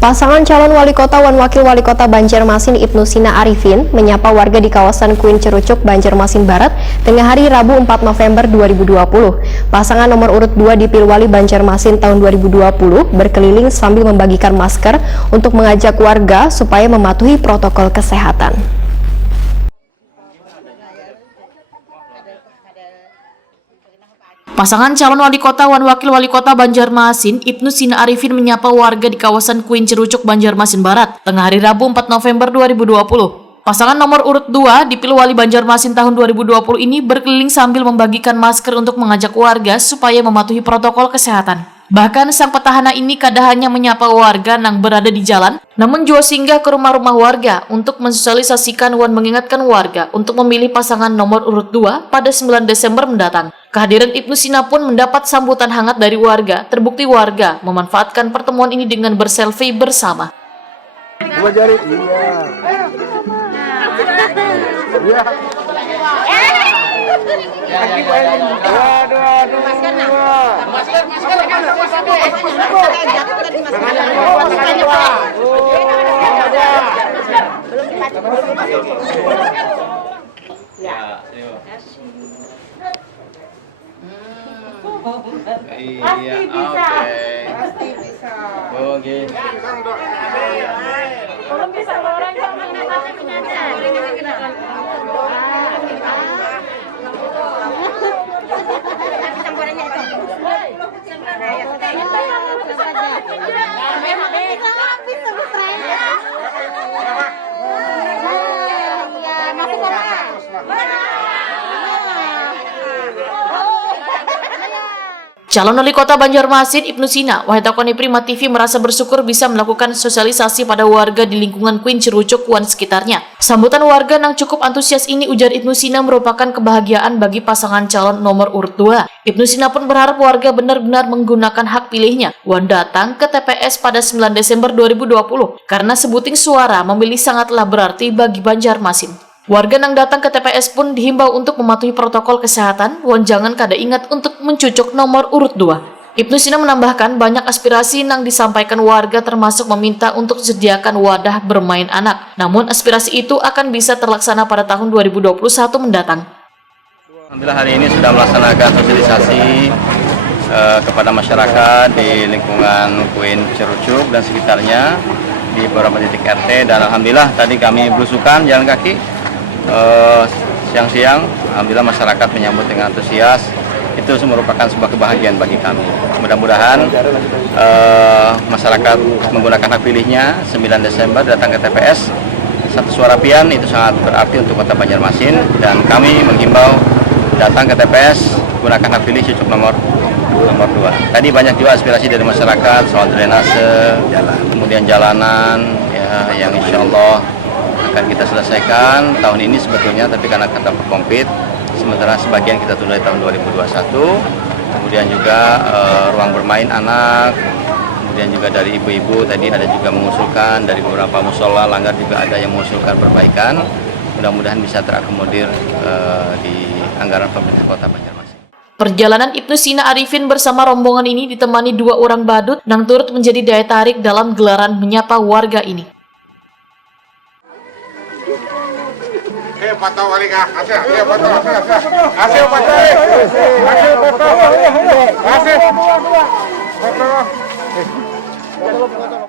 Pasangan calon wali kota dan wakil wali kota Banjarmasin Ibnu Sina Arifin menyapa warga di kawasan Kuin Cerucuk, Banjarmasin Barat tengah hari Rabu 4 November 2020. Pasangan nomor urut 2 di Pilwali Banjarmasin tahun 2020 berkeliling sambil membagikan masker untuk mengajak warga supaya mematuhi protokol kesehatan. Pasangan calon wali kota dan wakil wali kota Banjarmasin Ibnu Sina Arifin menyapa warga di kawasan Kuin Cerucuk, Banjarmasin Barat tengah hari Rabu 4 November 2020. Pasangan nomor urut 2 di Pilwali Banjarmasin tahun 2020 ini berkeliling sambil membagikan masker untuk mengajak warga supaya mematuhi protokol kesehatan. Bahkan sang petahana ini kada hanya menyapa warga yang berada di jalan, namun juga singgah ke rumah-rumah warga untuk mensosialisasikan dan mengingatkan warga untuk memilih pasangan nomor urut 2 pada 9 Desember mendatang. Kehadiran Ibnu Sina pun mendapat sambutan hangat dari warga. Terbukti warga memanfaatkan pertemuan ini dengan berselfie bersama. Dua jari, iya. Pasti bisa. Pasti bisa. Oke. Belum bisa orang yang menikmati penyanyi. Calon wali kota Banjarmasin Ibnu Sina, Wahitakoni Prima TV merasa bersyukur bisa melakukan sosialisasi pada warga di lingkungan Kuin Cerucuk dan sekitarnya. Sambutan warga yang cukup antusias ini, ujar Ibnu Sina, merupakan kebahagiaan bagi pasangan calon nomor urut 2. Ibnu Sina pun berharap warga benar-benar menggunakan hak pilihnya dan datang ke TPS pada 9 Desember 2020 karena sebuting suara memilih sangatlah berarti bagi Banjarmasin. Warga yang datang ke TPS pun dihimbau untuk mematuhi protokol kesehatan dan jangan kada ingat untuk mencucuk nomor urut 2. Ibnu Sina menambahkan banyak aspirasi yang disampaikan warga termasuk meminta untuk disediakan wadah bermain anak. Namun aspirasi itu akan bisa terlaksana pada tahun 2021 mendatang. Alhamdulillah hari ini sudah melaksanakan sosialisasi kepada masyarakat di lingkungan Kuin Cerucuk dan sekitarnya di beberapa titik RT, dan alhamdulillah tadi kami belusukan jalan kaki siang-siang. Alhamdulillah masyarakat menyambut dengan antusias. Itu merupakan sebuah kebahagiaan bagi kami. Mudah-mudahan masyarakat menggunakan hak pilihnya 9 Desember datang ke TPS. Satu suara pian itu sangat berarti untuk kota Banjarmasin, dan kami menghimbau datang ke TPS gunakan hak pilih cucuk nomor 2. Tadi banyak juga aspirasi dari masyarakat soal drainase, kemudian jalanan ya, yang insya Allah akan kita selesaikan tahun ini sebetulnya, tapi karena kata COVID, sementara sebagian kita tunda di tahun 2021. Kemudian juga ruang bermain anak, kemudian juga dari ibu-ibu tadi ada juga mengusulkan, dari beberapa musola langgar juga ada yang mengusulkan perbaikan. Mudah-mudahan bisa terakomodir di anggaran pemerintah kota Banjarmasin. Perjalanan Ibnu Sina Arifin bersama rombongan ini ditemani 2 orang badut yang turut menjadi daya tarik dalam gelaran menyapa warga ini. Foto wali kah? Kasih foto. Kasih foto. Kasih foto. Kasih foto.